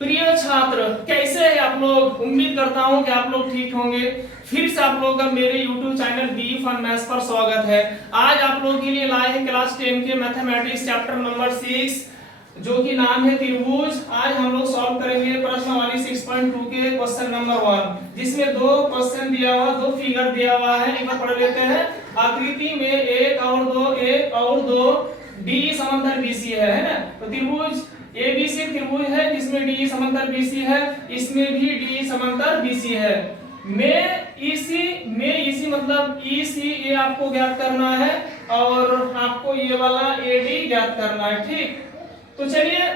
प्रिय छात्र, कैसे हैं आप लोग? उम्मीद करता हूं कि आप लोग ठीक होंगे। फिर से आप लोगों का मेरे YouTube channel D fun maths पर स्वागत है। आज आप लोगों के लिए लाए हैं क्लास 10 के मैथमेटिक्स चैप्टर नंबर 6, जो कि नाम है त्रिभुज। आज हम लोग सॉल्व करेंगे प्रश्नावली 6.2 के क्वेश्चन नंबर 1, जिसमें दो क्वेश्चन दिया हुआ, दो फिगर दिया हुआ है। एक बार पढ़ लेते हैं। आकृति में एक और दो डी समांतर बीसी है ना। तो त्रिभुज एबीसी त्रिभुज है जिसमें डी समांतर बीसी है, इसमें भी डी समांतर बीसी है। में ईसी मतलब ईसी ये आपको ज्ञात करना है और आपको ये वाला एडी ज्ञात करना है। ठीक, तो चलिए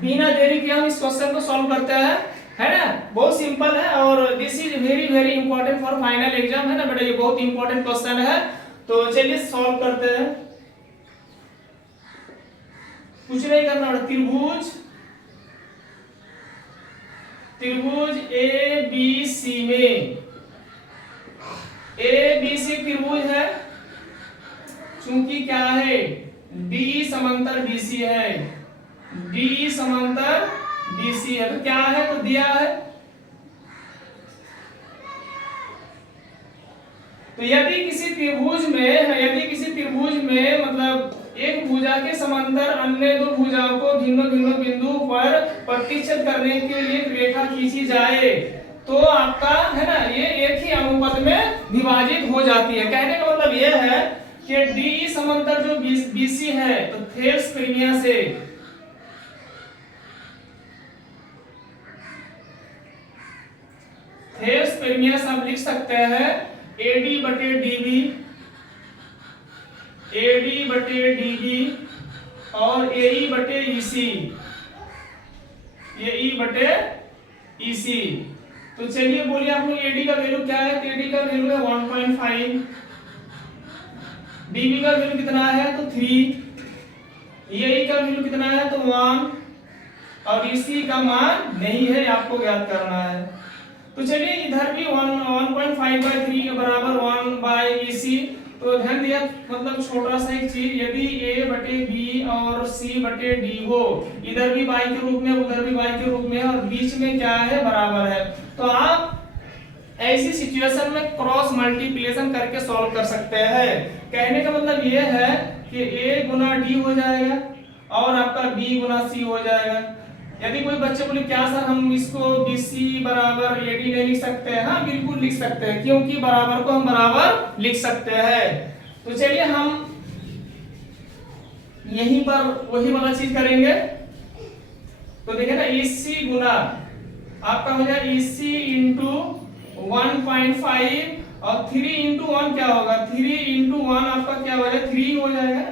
बिना देरी के हम इस क्वेश्चन को सॉल्व करते हैं, है ना। बहुत सिंपल है और this is very very important for final exam, है ना बेटा। ये बहुत इंपॉर्टेंट क्वेश्चन है, तो चलिए सॉल्व करते हैं। कुछ नहीं करना। त्रिभुज ए बी सी में ए बी सी त्रिभुज है, चूंकि क्या है डी समांतर बीसी है, डी समांतर बीसी है। तो क्या है, तो दिया है। तो यदि किसी त्रिभुज में मतलब एक भुजा के समांतर अन्य दो भुजाओं को भिन्न भिन्न बिंदु पर प्रतिच्छेद करने के लिए रेखा खींची जाए, तो आपका है ना ये एक ही अनुपात में विभाजित हो जाती है। कहने का मतलब ये है कि डी समांतर जो बीसी है, तो थेल्स प्रीमिया से आप लिख सकते हैं एडी बटे डीबी और एई बटे ईसी, ये ई बटे ईसी। तो चलिए बोलिए आप लोग एडी का वैल्यू क्या है? तो एडी का वैल्यू है 1.5, डीबी का वैल्यू कितना है? तो 3, एई का वैल्यू कितना है? तो 1, और ईसी का मान नहीं है, आपको ज्ञात करना है। तो चलिए इधर भी 1.5/3 के बराबर 1/EC। तो ध्यान दिया, मतलब छोटा सा एक चीज, यदि A बटे B और C बटे D हो, इधर भी y के रूप में उधर भी y के रूप में, और बीच में क्या है, बराबर है, तो आप ऐसी सिचुएशन में क्रॉस मल्टीप्लिकेशन करके सॉल्व कर सकते हैं। कहने का मतलब ये है कि A गुना D हो जाएगा और आपका B गुना C हो जाएगा। यदि कोई बच्चे बोले क्या सर हम इसको BC बराबर AD नहीं लिख सकते हैं? हाँ बिल्कुल लिख सकते हैं, क्योंकि बराबर को हम बराबर लिख सकते हैं। तो चलिए हम यहीं पर वही वाला चीज करेंगे। तो देखिए ना, EC गुना आपका हो जाएगा EC इंटू 1.5 और 3 इंटू 1 क्या होगा? 3 इंटू 1 आपका क्या हो जाएगा? 3 हो जाएगा।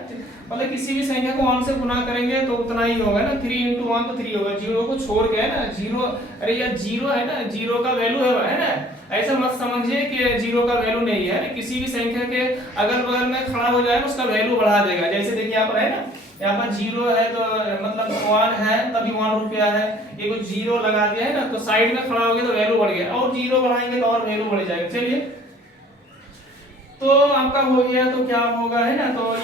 मतलब किसी भी संख्या को 1 से गुना करेंगे तो उतना ही होगा ना। 3 इंटू 1 तो 3 होगा। जीरो को छोड़ के, है ना, जीरो, अरे यार जीरो है ना, जीरो का वैल्यू है ना। ऐसा मत समझिए कि जीरो का वैल्यू नहीं है। किसी भी संख्या के अगल बगल में खड़ा हो जाए उसका वैल्यू बढ़ा देगा। जैसे देखिए यहाँ पर है ना, यहाँ पर जीरो है तो मतलब 1 है तभी 1 रुपया है। ये कुछ जीरो लगा दिया है ना, तो साइड में खड़ा हो गया तो वैल्यू बढ़ गया, और जीरो बढ़ाएंगे तो और वैल्यू बढ़ जाएगा। चलिए तो आपका हो गया, तो क्या होगा, है ना, तो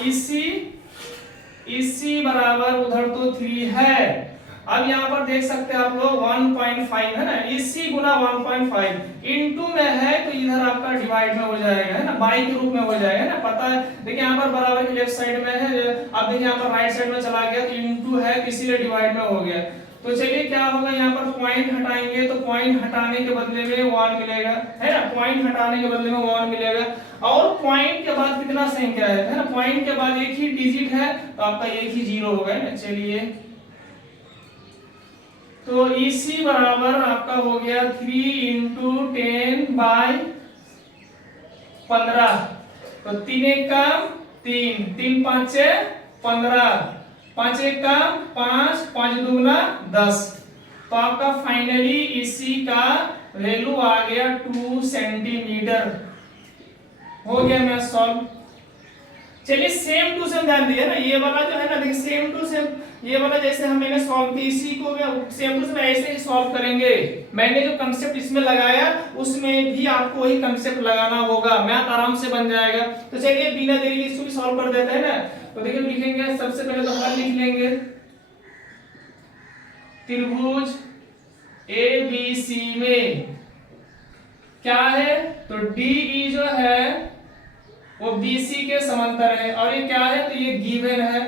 इसी बराबर उधर तो 3 है। अब यहाँ पर देख सकते हैं आप लोग 1.5 है ना, इसी गुना 1.5 इंटू में है तो इधर आपका डिवाइड में हो जाएगा, है ना, बाई के रूप में हो जाएगा, है ना। पता है, देखिए यहाँ पर बराबर की लेफ्ट साइड में है, अब देखिए यहाँ पर राइट साइड में चला गया तो इंटू है, इसीलिए डिवाइड में हो गया। तो चलिए क्या होगा, यहाँ पर पॉइंट हटाएंगे तो पॉइंट हटाने के बदले में 1 मिलेगा, है ना, पॉइंट हटाने के बदले में 1 मिलेगा। और पॉइंट के बाद कितना संख्या है ना, पॉइंट के बाद एक ही डिजिट है तो आपका एक ही जीरो होगा ना। चलिए तो इसी बराबर आपका हो गया 3 इंटू 10/15। तो 3 एक का 3, 3 5 15, 5 एक का 5, 5 दूना 10। तो आपका फाइनली इसी का वैल्यू आ गया 2 सेंटीमीटर। हो गया मैं सॉल्व। चलिए सेम टू सेम ध्यान दिया ना, ये वाला जो है ना, देखिए सेम टू सेम ये वाला जैसे हम मैंने सॉल्व किया, इसी को सेम टू सेम ऐसे ही सॉल्व करेंगे। मैंने जो कंसेप्ट इसमें लगाया उसमें भी आपको वही कंसेप्ट लगाना होगा, मैथ आराम से बन जाएगा। तो चलिए बिना देरी के इसको भी सॉल्व कर देते हैं ना। तो देखिए लिखेंगे, सबसे पहले तो हल लिख लेंगे। त्रिभुज ABC में क्या है, तो DE जो है वो BC के समांतर है, और ये क्या है, तो ये गिवन है,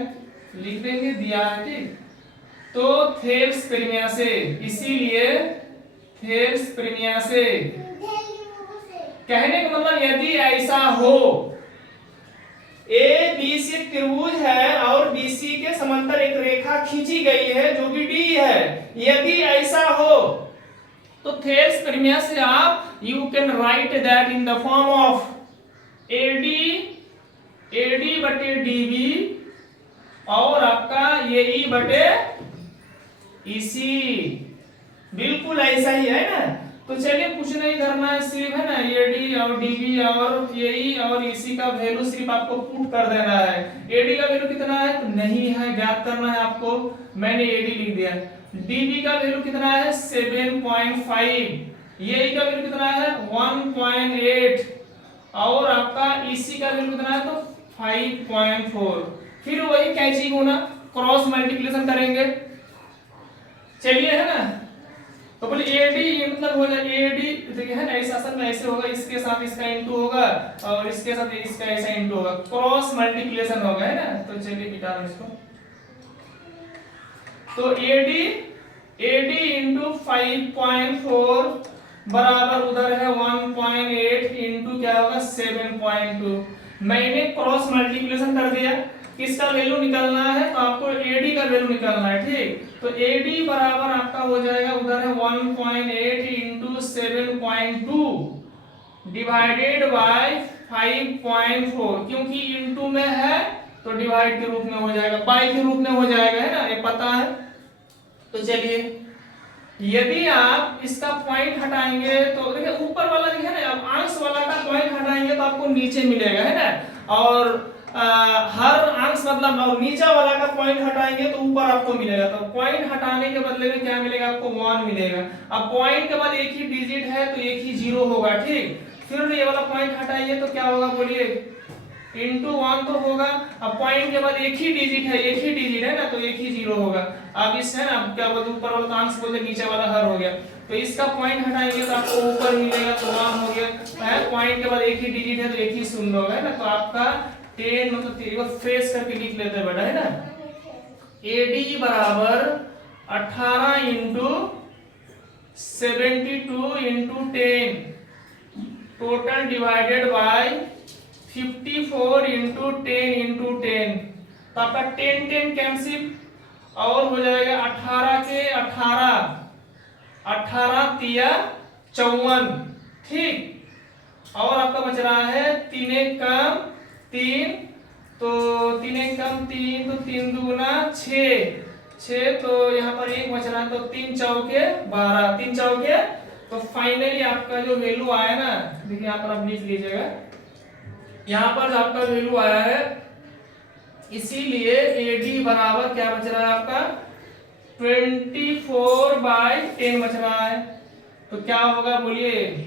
लिख देंगे, दिया है, ठीक। तो थेब्स प्रीमिया से, इसीलिए थेब्स प्रीमिया से कहने का मतलब यदि ऐसा हो, ABC त्रिभुज है और BC के समांतर एक रेखा खींची गई है जो कि D है, यदि ऐसा हो तो थेब्स प्रीमिया से आप you can write that in the form of AD बटे DB और आपका AE बटे EC, बिल्कुल ऐसा ही है ना। तो चलिए कुछ नहीं करना है, सिर्फ है ना AD और DB और AE और EC का वैल्यू सिर्फ आपको पुट कर देना है। AD का वैल्यू कितना है, तो नहीं है, ज्ञात करना है आपको, मैंने AD लिख दिया। DB का वैल्यू कितना है, 7.5, AE का वैल्यू कितना है 1.8 और आपका EC का वैल्यू कितना है, तो 5.4। फिर वही कैंची को ना क्रॉस मल्टीप्लिकेशन करेंगे, चलिए, है ना। तो बोले AD मतलब हो जाए AD, देखिए है ना, ऐसा असल में ऐसे होगा, इसके साथ इसका इनटू होगा और इसके साथ इसका ऐसा इनटू होगा, क्रॉस मल्टीप्लिकेशन होगा, है ना। तो चलिए मिटा दो इसको। तो AD इंटू 5.4 बराबर उधर है 1.8 इंटू क्या होगा 7.2। मैंने क्रॉस मल्टीप्लिकेशन कर दिया, किसका वैल्यू निकालना है, तो आपको AD का वैल्यू निकालना है, ठीक। तो AD बराबर आपका हो जाएगा उधर है 1.8 इंटू 7.2 डिवाइडेड बाय 5.4, क्योंकि इंटू में है तो डिवाइड के रूप में हो जाएगा, बाई के रूप में हो जाएगा, है ना, ये पता है। तो चलिए, यदि आप इसका पॉइंट हटाएंगे तो देखिए ऊपर वाला देखिए ना, अब अंश वाला का पॉइंट हटाएंगे तो आपको नीचे मिलेगा, है ना, और हर अंश मतलब और नीचे वाला का पॉइंट हटाएंगे तो ऊपर आपको मिलेगा। तो पॉइंट हटाने के बदले में क्या मिलेगा आपको, 1 मिलेगा। अब पॉइंट के बाद एक ही डिजिट है तो एक ही 0 होगा, ठीक। फिर ये वाला पॉइंट हटाइए तो क्या होगा, बोलिए, इंटू 1 तो होगा। अब पॉइंट के बाद एक ही डिजिट है ना, तो एक ही 0 होगा। अब इस है ना, क्या बोलते ऊपर वाला अंश बोलते नीचे वाला हर हो गया, तो इसका पॉइंट हटाएंगे तो आपको ऊपर मिलेगा, तो 1 हो गया। पॉइंट के बाद एक ही डिजिट है तो एक ही शून्य होगा, है ना। तो आपका 10 मतलब एक बार फेस करके लिख लेते हैं बेटा, है ना। AD बराबर 18 into 72 into 10 total divided by 54 into 10 into 10। तो आपका 10 कैंसिल और हो जाएगा 18 के 18 तिया 54, ठीक। और आपका बच रहा है 3 एक कम 3, तो 3 एक कम 3, तो 3 दूना 6, तो यहाँ पर 1 बच रहा है, तो 3 चौके 12, 3 चौके। तो फाइनली आपका जो वैल्यू आया ना, देखिए यहाँ पर आप लिख लीजिएगा, यहाँ पर आपका वैल्यू आया है, इसीलिए AD बराबर क्या बच रहा है आपका 24/10 बच रहा है। तो क्या होगा बोलिए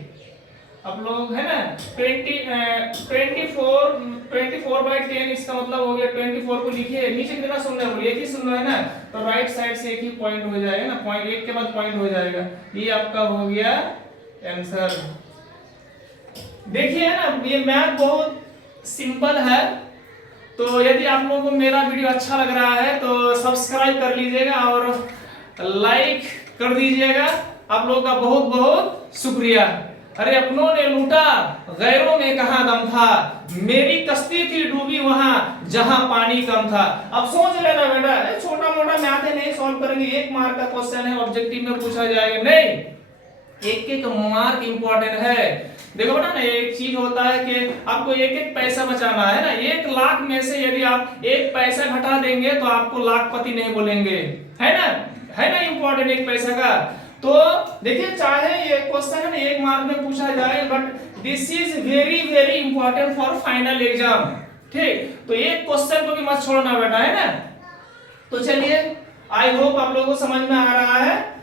आप लोग, है ना, 24/10, इसका मतलब हो गया 24 को लिखिए, नीचे कितना शून्य है, एक ही शून्य है ना, तो राइट साइड से एक ही पॉइंट हो जाएगा ना, पॉइंट एक के बाद पॉइंट हो जाएगा, ये आपका हो गया आंसर। देखिए ना, ये मैथ बहुत सिंपल है। तो यदि आप लोगों को मेरा वीडियो अच्छा लग रहा है तो सब्सक्राइब कर लीजिएगा और लाइक कर दीजिएगा। आप लोगों का बहुत बहुत शुक्रिया। अरे अपनों ने लूटा, गैरों में कहां दम था, मेरी कश्ती थी डूबी वहां जहां पानी कम था। अब सोच लेना बेटा, छोटा मोटा मैथ है, नहीं सॉल्व करेंगे, 1 मार्क का क्वेश्चन है, ऑब्जेक्टिव में पूछा जाएगा, नहीं, एक मार्क इंपॉर्टेंट है। देखो बेटा ना, एक चीज होता है कि आपको एक पैसा बचाना है ना, 1 लाख में से यदि आप 1 पैसा घटा देंगे तो आपको लाखपति नहीं बोलेंगे, है ना इंपॉर्टेंट 1 पैसा का। तो देखिए, चाहे ये क्वेश्चन है ना 1 मार्क में पूछा जाए, but this is very very important for final exam, ठीक। तो एक क्वेश्चन को भी मत छोड़ना बेटा, है ना। तो चलिए, आई होप आप लोगों को समझ में आ रहा है।